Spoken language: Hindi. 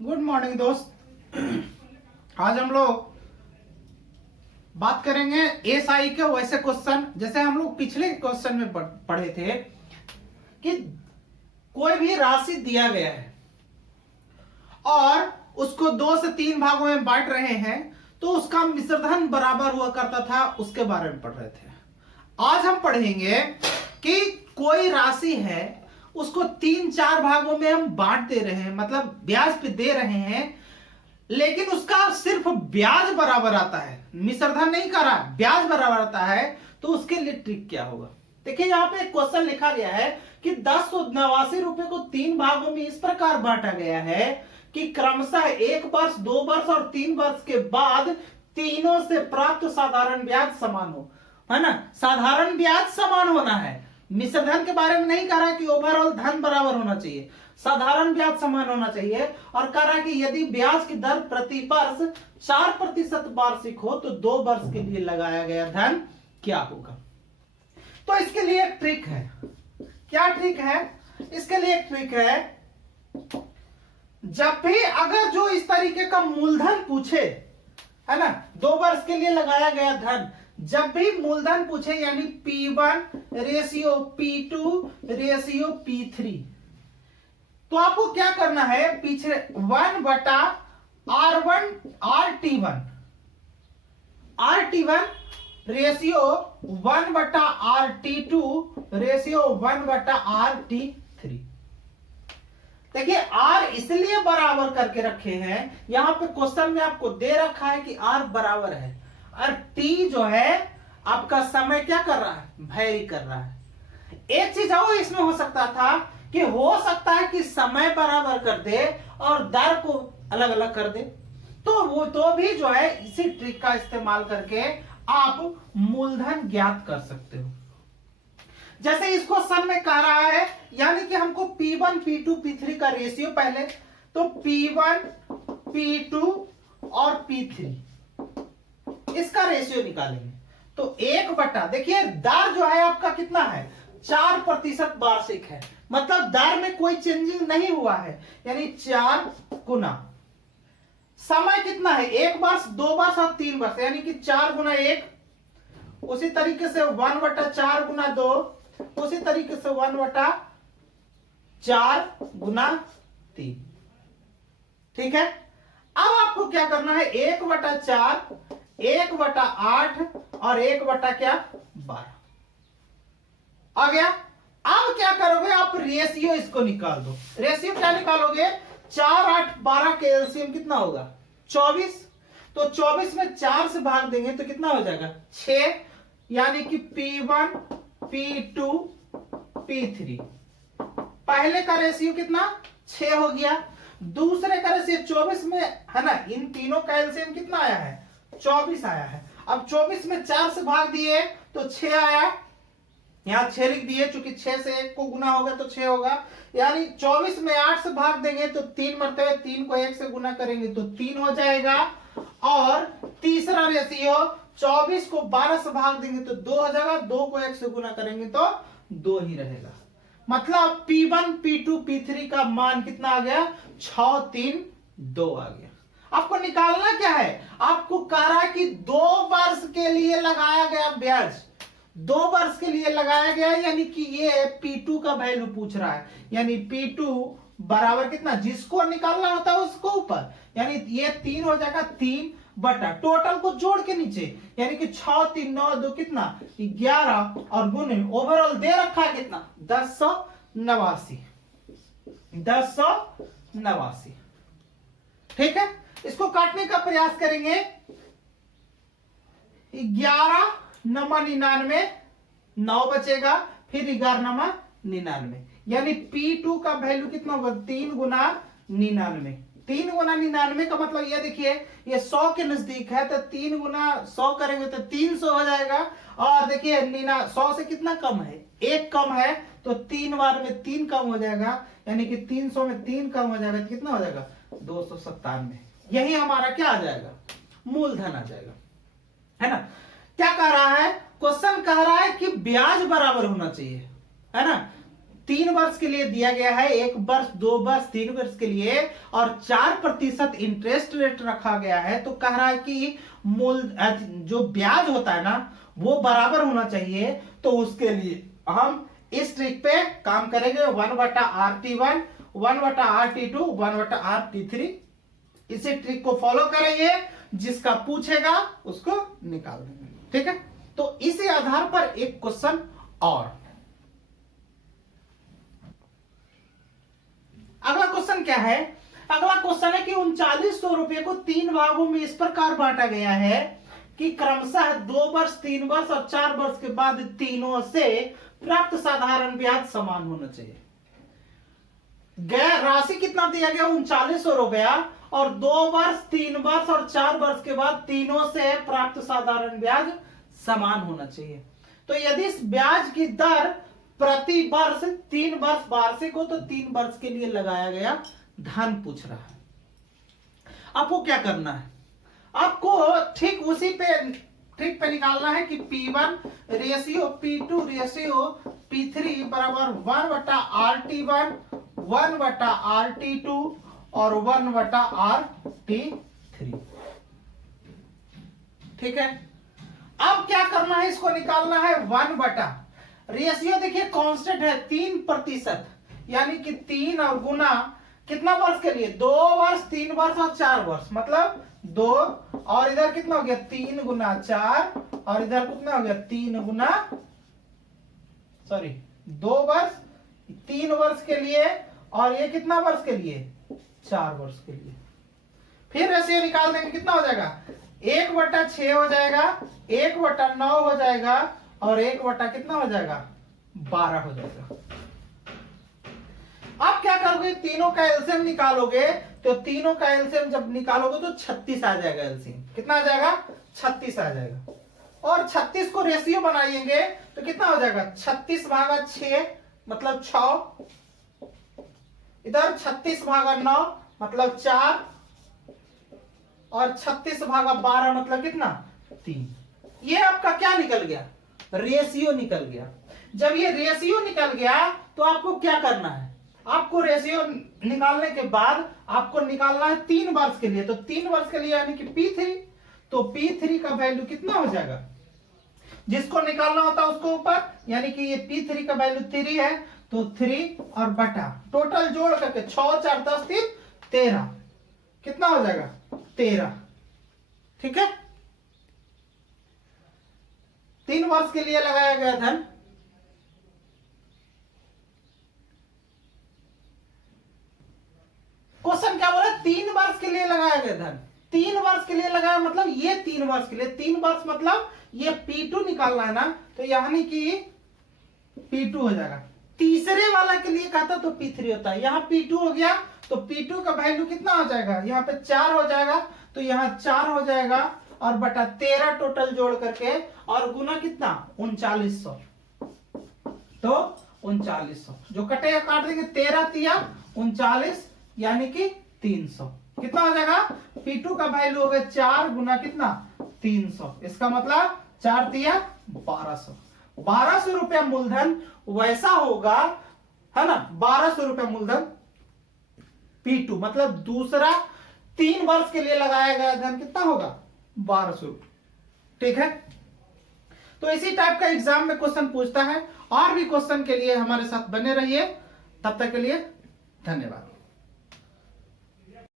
गुड मॉर्निंग दोस्त। आज हम लोग बात करेंगे एसआई के वैसे क्वेश्चन जैसे हम लोग पिछले क्वेश्चन में पढ़े थे कि कोई भी राशि दिया गया है और उसको 2 से 3 भागों में बांट रहे हैं तो उसका मिश्रधन बराबर हुआ करता था, उसके बारे में पढ़ रहे थे। आज हम पढ़ेंगे कि कोई राशि है उसको 3-4 भागों में हम बांट दे रहे हैं, मतलब ब्याज पे दे रहे हैं, लेकिन उसका सिर्फ ब्याज बराबर आता है, मिश्रधन नहीं कर रहा, ब्याज बराबर आता है। तो उसके लिए ट्रिक क्या होगा? देखिए यहाँ पे एक क्वेश्चन लिखा गया है कि 1089 रुपए को 3 भागों में इस प्रकार बांटा गया है कि क्रमशः 1 वर्ष, 2 वर्ष और 3 वर्ष के बाद तीनों से प्राप्त साधारण ब्याज समान हो, है ना। साधारण ब्याज समान होना है, मिश्रधन के बारे में नहीं कह रहा कि ओवरऑल धन बराबर होना चाहिए, साधारण ब्याज समान होना चाहिए। और कह रहा कि यदि ब्याज की दर प्रति वर्ष 4% वार्षिक हो तो 2 वर्ष के लिए लगाया गया धन क्या होगा। तो इसके लिए एक ट्रिक है। क्या ट्रिक है? इसके लिए एक ट्रिक है, जब भी अगर जो इस तरीके का मूलधन पूछे, है ना, 2 वर्ष के लिए लगाया गया धन, जब भी मूलधन पूछे यानी P1 ratio P2 ratio P3, तो आपको क्या करना है, पीछे 1/R1 RT1 ratio 1/RT2 ratio 1/RT3। देखिए R इसलिए बराबर करके रखे हैं, यहां पे क्वेश्चन में आपको दे रखा है कि R बराबर है और T जो है आपका समय क्या कर रहा है, वैरी कर रहा है। एक चीज और इसमें हो सकता था कि हो सकता है कि समय बराबर कर दे और दर को अलग अलग कर दे, तो वो तो भी जो है इसी ट्रिक का इस्तेमाल करके आप मूलधन ज्ञात कर सकते हो। जैसे इस क्वेश्चन में कह रहा है यानी कि हमको P1 P2 P3 का रेशियो पहले, तो P1 P2 और P3 इसका रेशियो निकालेंगे। तो 1/, देखिए दर जो है आपका कितना है, 4% वार्षिक है, मतलब दर में कोई चेंजिंग नहीं हुआ है, यानी 4 गुना समय कितना है, 1 वर्ष, 2 वर्ष और 3 वर्ष, यानी कि 4 गुना 1, उसी तरीके से 1/4 गुना 2, उसी तरीके से 1/4 गुना 3। ठीक है, अब आपको क्या करना है, 1/4, 1/8 और 1/12 आ गया। अब क्या करोगे आप, रेशियो इसको निकाल दो। रेशियो क्या निकालोगे, 4, 8, 12 के एलसीएम कितना होगा, 24। तो 24 में 4 से भाग देंगे तो कितना हो जाएगा, 6, यानी कि P1 P2 P3। पहले का रेशियो कितना, 6 हो गया। दूसरे का रेशियो 24 में, है ना, इन तीनों का एलसीएम कितना आया है, 24 आया है। अब 24 में 4 से भाग दिए तो 6 आया, यहां 6 लिख दिए, चूंकि 6 से 1 को गुना होगा तो 6 होगा, यानी 24 में 8 से भाग देंगे तो 3 मरतबे, 3 को 1 से गुना करेंगे तो 3 हो जाएगा। और तीसरा रेशियो 24 को 12 से भाग देंगे तो 2 हो जाएगा, 2 को 1 से गुना करेंगे तो 2 ही रहेगा। मतलब P1 P2 P3 का मान कितना आ गया, 6, 3, 2 आ गया। आपको निकालना क्या है, आपको कह रहा है कि 2 वर्ष के लिए लगाया गया ब्याज, 2 वर्ष के लिए लगाया गया, यानी कि ये P2 का वैल्यू पूछ रहा है, यानी P2 बराबर कितना, जिसको निकालना होता है उसको ऊपर, यानी ये 3 हो जाएगा, 3/, टोटल को जोड़ के नीचे, यानी कि 6, 3, 9, 2 कितना, 11 और गुने ओवरऑल दे रखा है कितना, 1089। ठीक है, इसको काटने का प्रयास करेंगे, 11 नमा 99, 9 बचेगा, फिर 11 नमा 99, यानी P2 का वैल्यू कितना होगा, 3 गुना 99। 3 गुना 99 का मतलब ये देखिए, ये 100 के नजदीक है, तो 3 गुना 100 करेंगे तो 300 हो जाएगा। और देखिए 100 से कितना कम है, 1 कम है, तो 3 बार में 3 कम हो जाएगा, यानी कि 300 में 3 कम हो जाएगा तो कितना हो जाएगा, 297। यही हमारा क्या आ जाएगा, मूलधन आ जाएगा, है ना। क्या कह रहा है क्वेश्चन, कह रहा है कि ब्याज बराबर होना चाहिए, है ना। 3 वर्ष के लिए दिया गया है, 1 वर्ष 2 वर्ष 3 वर्ष के लिए, और 4% इंटरेस्ट रेट रखा गया है, तो कह रहा है कि मूल जो ब्याज होता है ना वो बराबर होना चाहिए। तो उसके लिए हम इस ट्रिक पे काम करेंगे, 1/RT1, 1/RT2, 1/RT3, इसी ट्रिक को फॉलो करेंगे, जिसका पूछेगा उसको निकाल देंगे। ठीक है, तो इसी आधार पर एक क्वेश्चन और, अगला क्वेश्चन क्या है? अगला क्वेश्चन है कि 3900 रुपए को 3 भागों में इस प्रकार बांटा गया है कि क्रमशः 2 वर्ष 3 वर्ष और 4 वर्ष के बाद तीनों से प्राप्त साधारण ब्याज समान होना चाहिए। गैर राशि कितना दिया गया? 3900 रुपया, और 2 वर्ष 3 वर्ष और 4 वर्ष के बाद तीनों से प्राप्त साधारण ब्याज समान होना चाहिए। तो यदि इस ब्याज की दर प्रति वर्ष 3 वर्ष वार्षिक हो तो 3 वर्ष के लिए लगाया गया धन पूछ रहा है। आपको क्या करना है? आपको ठीक उसी पे ट्रिक पे निकालना है कि P1 ratio P2 ratio P3 बराबर 1/RT1, 1/RT2 और 1/RT3। ठीक है, अब क्या करना है? इसको निकालना है 1/, रेशियो देखिए कांस्टेंट है 3%, यानी कि 3 और गुना कितना वर्ष के लिए? 2 वर्ष 3 वर्ष और 4 वर्ष, मतलब 2, और इधर कितना हो गया? 3 गुना 4, और इधर कितना हो गया? 3 गुना 2 वर्ष 3 वर्ष के लिए, और ये कितना वर्ष के लिए? 4 वर्ष के लिए। फिर रेशियो निकाल देंगे, कितना हो जाएगा? 1/6 हो जाएगा, 1/9 हो जाएगा, और 1/ कितना हो जाएगा? 12 हो जाएगा। अब क्या करोगे? तीनों का एलसीएम निकालोगे, तो तीनों का एलसीएम जब निकालोगे तो 36 आ जाएगा। एलसीएम कितना आ जाएगा? 36 आ जाएगा। और 36 को रेशियो बनाएंगे तो कितना हो जाएगा? 36/6 मतलब 6, इधर 36/9 मतलब 4, और 36/12 मतलब कितना? 3। ये आपका क्या निकल गया? रेशियो निकल गया। जब ये रेशियो निकल गया तो आपको क्या करना है? आपको रेशियो निकालने के बाद आपको निकालना है 3 वर्ष के लिए, तो 3 वर्ष के लिए यानी कि P3, तो P3 का वैल्यू कितना हो जाएगा? जिसको निकालना होता है उसको ऊपर, यानी कि ये P3 का वैल्यू 3 है, तो 3 और बटा टोटल जोड़ करके 6 4 10 3 13, कितना हो जाएगा? 13। ठीक है, 3 वर्ष के लिए लगाया गया धन। क्वेश्चन क्या बोला? 3 वर्ष के लिए लगाया गया धन। 3 वर्ष के लिए लगाया मतलब ये 3 वर्ष के लिए, 3 वर्ष मतलब ये P2 निकालना है ना, तो यानी कि P2 हो जाएगा। तीसरे वाला के लिए कहता तो P3 होता है, यहाँ P2 हो गया, तो P2 का वैल्यू कितना हो जाएगा? यहाँ पे 4 हो जाएगा, तो यहाँ 4 हो जाएगा, और बटा 13 टोटल जोड़ करके, और गुना कितना? 3900, तो 3900 जो कटेगा काट देंगे, 13 तिया 39, यानी कि 300। कितना हो जाएगा? P2 का वैल्यू हो गया 4 गुना कितना? 300। इसका मतलब 4 तिया 1200। 1200 रुपया मूलधन वैसा होगा, है ना? 1200 रुपया मूलधन P2 मतलब दूसरा 3 वर्ष के लिए लगाया गया धन कितना होगा? 1200 रुपये। ठीक है, तो इसी टाइप का एग्जाम में क्वेश्चन पूछता है। और भी क्वेश्चन के लिए हमारे साथ बने रहिए। तब तक के लिए धन्यवाद।